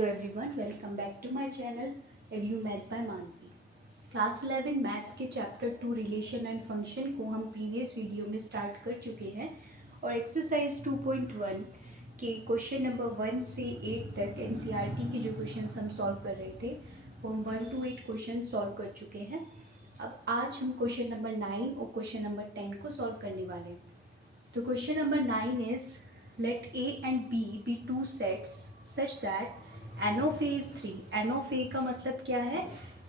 Hello everyone, welcome back to my channel EduMath by Mansi। Class 11 maths के chapter 2 relation and function को हम previous video में start कर चुके हैं और एक्सरसाइज 2.1 के क्वेश्चन नंबर 1 से 8 तक एनसीईआरटी के जो क्वेश्चंस हम सॉल्व कर रहे थे वो हम 1 to 8 क्वेश्चन सॉल्व कर चुके हैं। अब आज हम क्वेश्चन नंबर 9 और क्वेश्चन नंबर 10 को सॉल्व करने वाले हैं। तो question number 9 is let A and B be two sets such that n of A is 3। N of A का मतलब क्या है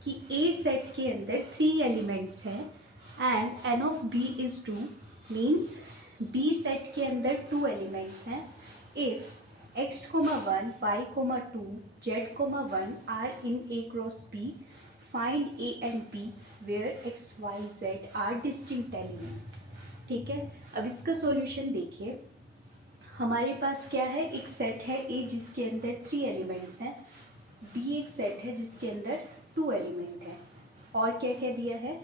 कि ए सेट के अंदर 3 एलिमेंट्स हैं and n of B is 2 means B set के अंदर 2 एलिमेंट्स हैं। If x, 1 y, 2 z, 1 are in A cross B find A and B where x, y, z are distinct elements. ठीक है, अब इसका सॉल्यूशन देखिए। हमारे पास क्या है, एक सेट है ए जिसके अंदर 3 एलिमेंट्स हैं, बी एक सेट है जिसके अंदर 2 एलिमेंट हैं, और क्या क्या दिया है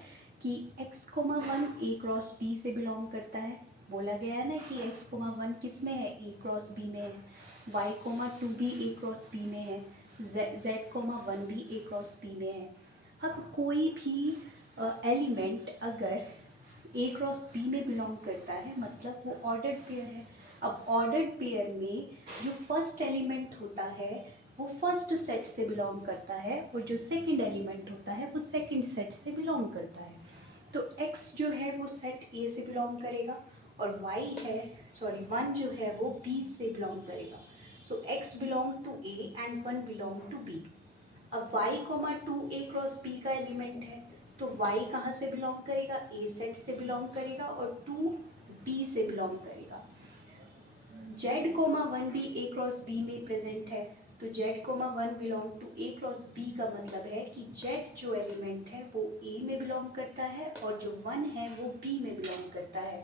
कि x, 1 ए क्रॉस बी से बिलोंग करता है। बोला गया है ना कि x, 1 किस में है, ए क्रॉस बी में है, y, 2 भी ए क्रॉस बी में है, z, 1 भी ए क्रॉस बी में है। अब कोई भी एलिमेंट अगर ए क्रॉस बी में बिलोंग करता है मतलब वो ऑर्डर्ड पेयर है। अब ऑर्डर्ड पेयर में जो फर्स्ट एलिमेंट होता है वो फर्स्ट सेट से बिलोंग करता है और जो सेकंड एलिमेंट होता है वो सेकंड सेट से बिलोंग करता है। तो x जो है वो सेट A से बिलोंग करेगा और वन जो है वो B से बिलोंग करेगा। So x belong to A and 1 belong to B। अब y, 2 A क्रॉस B का एलिमेंट है तो y कहाँ से बिलोंग करेगा, A सेट से बिलोंग करेगा और 2 B से बिलोंग करेगा। z, 1 भी a क्रॉस b में प्रेजेंट है तो z, 1 belong to a cross b का मतलब है कि z जो एलिमेंट है वो a में बिलोंग करता है और जो 1 है वो b में बिलोंग करता है।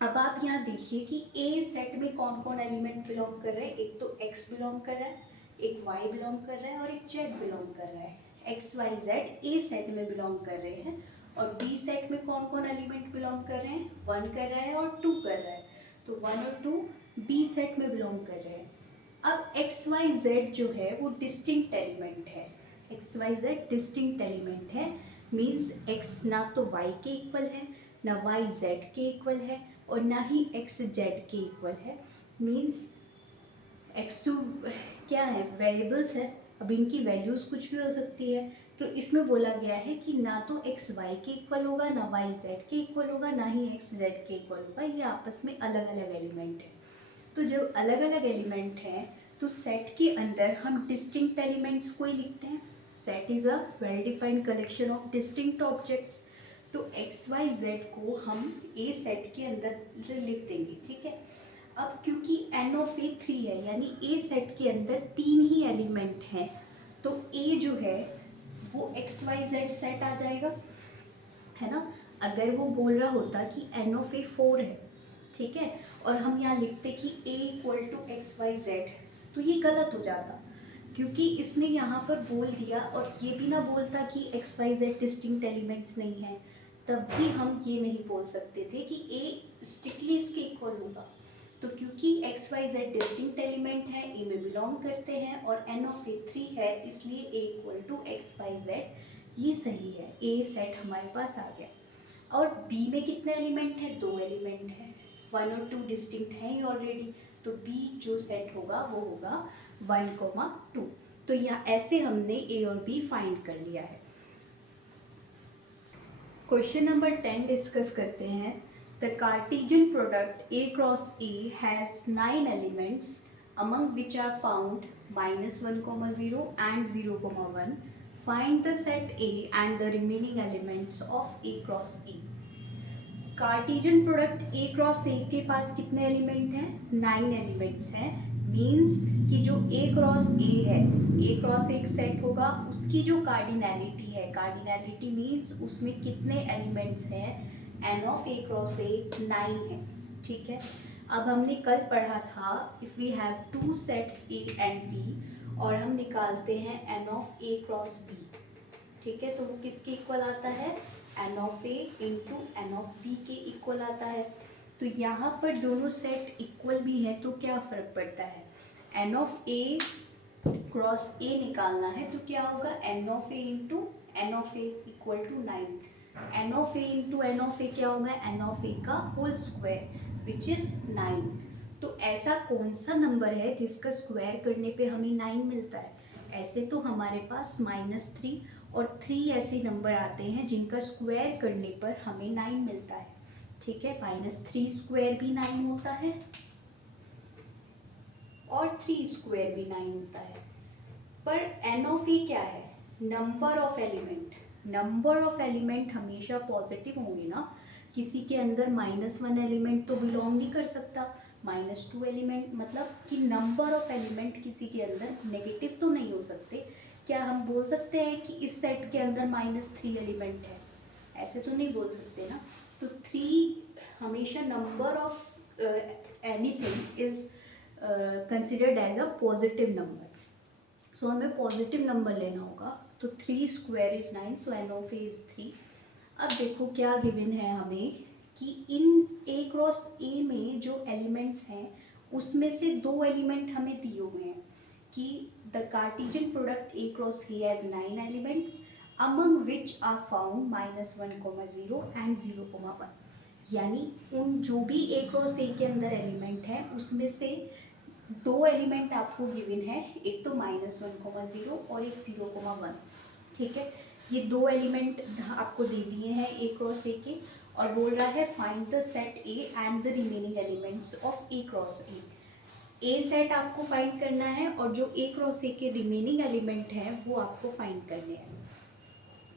अब आप यहाँ देखिए कि a सेट में कौन कौन एलिमेंट बिलोंग कर रहे हैं। एक तो x बिलोंग कर रहा है, एक y बिलोंग कर रहा है और एक z बिलोंग कर रहा है। x, y, z a set में बिलोंग कर रहे हैं और b सेट में कौन कौन एलिमेंट बिलोंग कर रहे हैं, 1 कर रहा है और 2 कर रहा है। तो 1 और 2 बी सेट में बिलोंग कर रहे हैं। अब एक्स वाई जेड जो है वो डिस्टिंक्ट एलिमेंट है। X Y Z distinct element है मीन्स एक्स ना तो वाई के इक्वल है ना वाई जेड के इक्वल है और ना ही एक्स जेड के इक्वल है। मीन्स एक्स तो क्या है, वेरिएबल्स है। अब इनकी वैल्यूज़ कुछ भी हो सकती है तो इसमें बोला गया है कि ना तो एक्स वाई के इक्वल होगा ना वाई जेड के इक्वल होगा ना ही एक्स जेड के इक्वल होगा, ये आपस में अलग अलग एलिमेंट है। तो जब अलग अलग एलिमेंट हैं तो सेट के अंदर हम डिस्टिंक्ट एलिमेंट्स को ही लिखते हैं। Set is a well defined collection of distinct objects. तो एक्स वाई जेड को हम ए सेट के अंदर लिख देंगे। ठीक है, अब क्योंकि एन ऑफ ए 3 है यानी ए सेट के अंदर 3 ही एलिमेंट हैं तो ए जो है वो एक्स वाई जेड सेट आ जाएगा, है ना। अगर वो बोल रहा होता कि एन ऑफ ए 4 है, ठीक है, और हम यहाँ लिखते कि a equal to x Y z तो ये गलत हो जाता क्योंकि इसने यहाँ पर बोल दिया और ये भी ना बोलता कि x Y Z distinct elements नहीं है, तब भी हम ये नहीं बोल सकते थे कि a स्ट्रिक्टली इसके इक्वल होगा। तो क्योंकि x Y Z distinct element है, ए में बिलोंग करते हैं और एन ऑफ ए 3 है इसलिए a equal to x Y z ये सही है। ए सेट हमारे पास आ गया। और बी में कितने एलिमेंट हैं, 2 एलिमेंट हैं, 1 और 2 डिस्टिंक्ट हैं ही ऑलरेडी, तो बी जो सेट होगा वो होगा 1, 2। तो यहाँ ऐसे हमने ए और बी फाइंड कर लिया है। क्वेश्चन नंबर 10 डिस्कस करते हैं। The Cartesian product A cross A has 9 elements among which are found -1, 0 and 0, 1. Find the set A and the remaining elements of A cross A. Cartesian product A cross ए के पास कितने element हैं, 9 elements हैं। Means कि जो ए cross ए है, ए cross एक set होगा उसकी जो कार्डिनैलिटी है, कार्डिनैलिटी मीन्स उसमें कितने एलिमेंट्स हैं, n of A cross A 9 है। ठीक है, अब हमने कल पढ़ा था if we have 2 sets A and B और हम निकालते हैं n of A cross B. ठीक है, तो वो किसके इक्वल आता है, n of A into n of B के इक्वल आता है। तो यहाँ पर दोनों सेट इक्वल भी है तो क्या फ़र्क पड़ता है, n of A cross A निकालना है तो क्या होगा, n of A into n of A equal to 9। N of A into n of A क्या होगा, एन ऑफ ए का होल स्क्वायर विच इज़ 9। तो ऐसा कौन सा नंबर है जिसका स्क्वायर करने पे हमें 9 मिलता है? ऐसे तो हमारे पास -3 और 3 ऐसे नंबर आते हैं जिनका स्क्वायर करने पर हमें 9 मिलता है। ठीक है, -3 स्क्वायर भी 9 होता है और 3 स्क्वायर भी 9 होता है। पर एन ऑफ ए क्या है, number of element. Number of element हमेशा पॉजिटिव होंगे ना, किसी के अंदर -1 एलिमेंट तो बिलोंग नहीं कर सकता, -2 एलिमेंट, मतलब कि नंबर ऑफ एलिमेंट किसी के अंदर नेगेटिव तो नहीं हो सकते। क्या हम बोल सकते हैं कि इस सेट के अंदर -3 एलिमेंट है? ऐसे तो नहीं बोल सकते ना। तो 3 हमेशा number of anything is considered as a positive number. So हमें पॉजिटिव नंबर लेना होगा, तो 3 square is 9, so n of A is 3। अब देखो क्या गिवन है हमें कि इन ए क्रॉस ए में जो एलिमेंट्स हैं उसमें से 2 एलिमेंट हमें दिए हुए हैं कि the Cartesian product A cross A has 9 elements among which are found -1, 0 and 0, 1। यानी उन जो भी ए क्रॉस ए के अंदर एलिमेंट हैं उसमें से 2 एलिमेंट आपको गिवन है, एक तो -1, 0 और एक 0, 1। ठीक है, ये 2 एलिमेंट आपको दे दिए हैं ए क्रॉस ए के, और बोल रहा है find the set A and the remaining elements of A cross A. A set आपको फाइंड करना है और जो ए क्रॉस ए के रिमेनिंग एलिमेंट हैं वो आपको फाइंड करने हैं।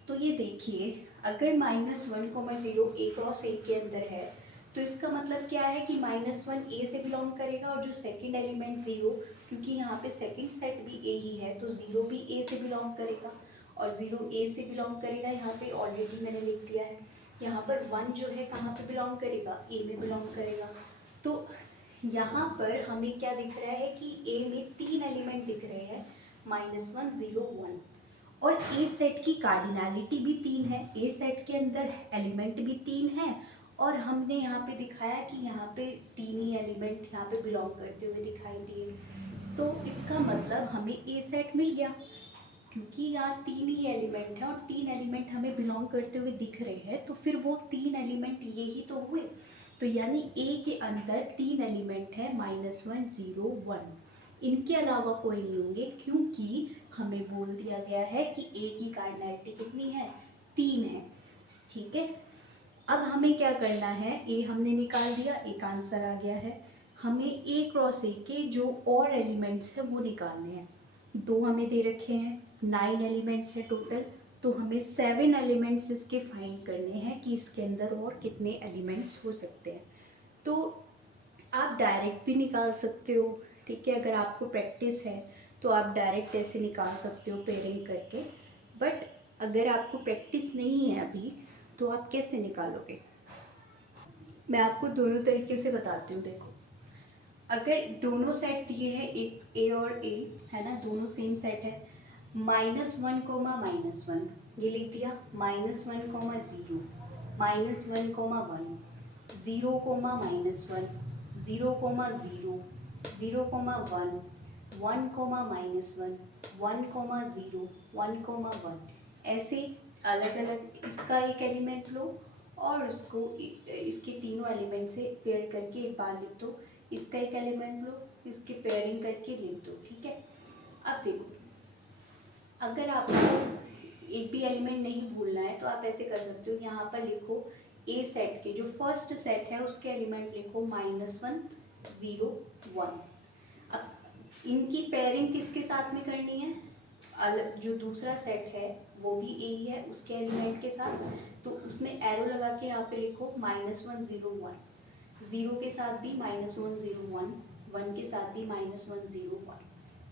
तो ये देखिए, अगर -1, 0 ए क्रॉस ए के अंदर है तो इसका मतलब क्या है कि -1 ए से बिलोंग करेगा, और जो सेकंड एलिमेंट 0, क्योंकि यहाँ पे सेकंड सेट भी ए ही है तो 0 भी ए से बिलोंग करेगा, और 0 ए से बिलोंग करेगा, यहाँ पे ऑलरेडी मैंने लिख दिया है। यहाँ पर 1 जो है कहाँ पे बिलोंग करेगा, ए में बिलोंग करेगा। तो यहाँ पर हमें क्या दिख रहा है कि ए में 3 एलिमेंट दिख रहे हैं, -1, 0, 1। और ए सेट की कार्डिनैलिटी भी 3 है, ए सेट के अंदर एलिमेंट भी 3 है, और हमने यहाँ पे दिखाया कि यहाँ पे 3 ही एलिमेंट यहाँ पे बिलोंग करते हुए दिखाई दिए। तो इसका मतलब हमें ए सेट मिल गया, क्योंकि यहाँ 3 ही एलिमेंट हैं और 3 एलिमेंट हमें बिलोंग करते हुए दिख रहे हैं, तो फिर वो 3 एलिमेंट ये ही तो हुए। तो यानी ए के अंदर 3 एलिमेंट है, -1, 0, 1। इनके अलावा कोई नहीं होंगे, क्योंकि हमें बोल दिया गया है कि ए की कार्डिनैलिटी कितनी है, 3 है। ठीक है, अब हमें क्या करना है, ए हमने निकाल दिया, एक आंसर आ गया है। हमें ए क्रॉस ए के जो और एलिमेंट्स हैं वो निकालने हैं। 2 हमें दे रखे हैं, 9 एलिमेंट्स है टोटल, तो हमें 7 एलिमेंट्स इसके फाइंड करने हैं कि इसके अंदर और कितने एलिमेंट्स हो सकते हैं। तो आप डायरेक्ट भी निकाल सकते हो, ठीक है, अगर आपको प्रैक्टिस है तो आप डायरेक्ट ऐसे निकाल सकते हो पेयरिंग करके। बट अगर आपको प्रैक्टिस नहीं है अभी तो आप कैसे निकालोगे, मैं आपको दोनों तरीके से बताती हूँ। देखो, अगर दोनों सेट दिए हैं, एक ए और ए है ना, दोनों सेम सेट है, -1, -1 ये लिख दिया, -1, 0, -1, 0, -1, 0, -1, 0, 0, 1, 1, 0, 1, 1। ऐसे अलग अलग इसका एक एलिमेंट लो और इसको इसके तीनों एलिमेंट से पेयर करके एक बार लिख दो, इसका एक एलिमेंट लो, इसके पेयरिंग करके लिख दो। ठीक है, अब देखो, अगर आपको एक भी एलिमेंट नहीं भूलना है तो आप ऐसे कर सकते हो, यहाँ पर लिखो ए सेट के जो फर्स्ट सेट है उसके एलिमेंट लिखो -1, 0, 1। अब इनकी पेयरिंग किसके साथ में करनी है, अलग जो दूसरा सेट है वो भी ए ही है उसके एलिमेंट के साथ, तो उसमें एरो लगा के यहाँ पे लिखो -1, 0, 1, 0 के साथ भी -1, 0, 1, 1 के साथ भी -1, 0, 1।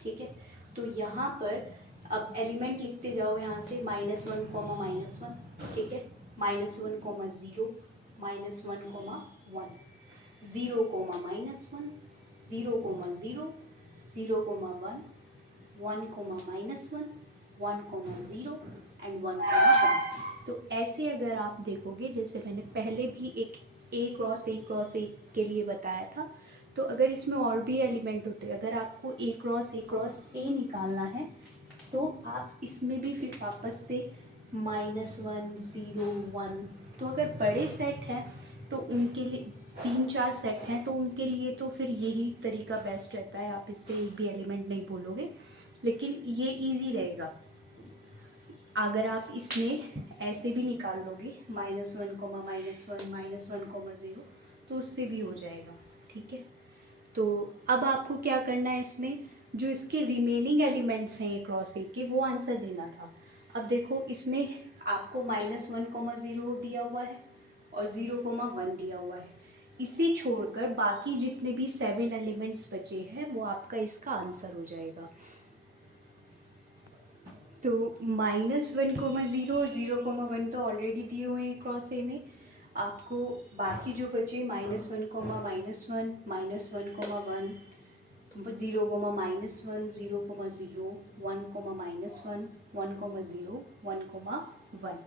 ठीक है, तो यहाँ पर अब एलिमेंट लिखते जाओ यहाँ से, -1, -1, ठीक है, -1, 0, -1, 1, 0, -1, 0, 0, 0, 0, 1, 1, -1, 1, 0 एंड 1, 1। तो ऐसे अगर आप देखोगे, जैसे मैंने पहले भी एक ए क्रॉस ए के लिए बताया था, तो अगर इसमें और भी एलिमेंट होते, अगर आपको ए क्रॉस ए निकालना है तो आप इसमें भी फिर वापस से -1 0 1, तो अगर बड़े सेट हैं तो उनके लिए 3-4 सेट हैं तो उनके लिए तो फिर यही तरीका बेस्ट रहता है, आप इससे एक भी एलिमेंट नहीं बोलोगे, लेकिन ये इजी रहेगा। अगर आप इसमें ऐसे भी निकाल लोगे -1, -1, -1, तो उससे भी हो जाएगा, ठीक है। तो अब आपको क्या करना है, इसमें जो इसके रिमेनिंग एलिमेंट्स हैं ए क्रॉस ए के, वो आंसर देना था। अब देखो इसमें आपको -1, 0 दिया हुआ है और 0, 1 दिया हुआ है। इसे छोड़कर बाकी जितने भी 7 एलिमेंट्स बचे हैं वो आपका इसका आंसर हो जाएगा। तो -1, 0 और 0, 1 तो ऑलरेडी दिए हुए हैं क्रॉस ए में। आपको बाकी जो बचे -1, -1, -1, 1, 0, -1, 0, 1, 0, 1, 1,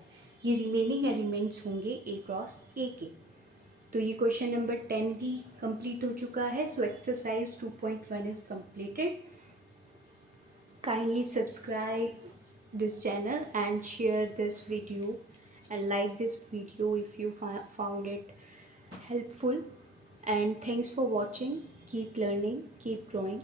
ये रिमेनिंग एलिमेंट्स होंगे ए क्रॉस ए के। तो ये क्वेश्चन नंबर 10 भी कंप्लीट हो चुका है। So exercise 2.1 is completed. Kindly subscribe this channel and share this video and like this video if you found it helpful. And thanks for watching. Keep learning, keep growing.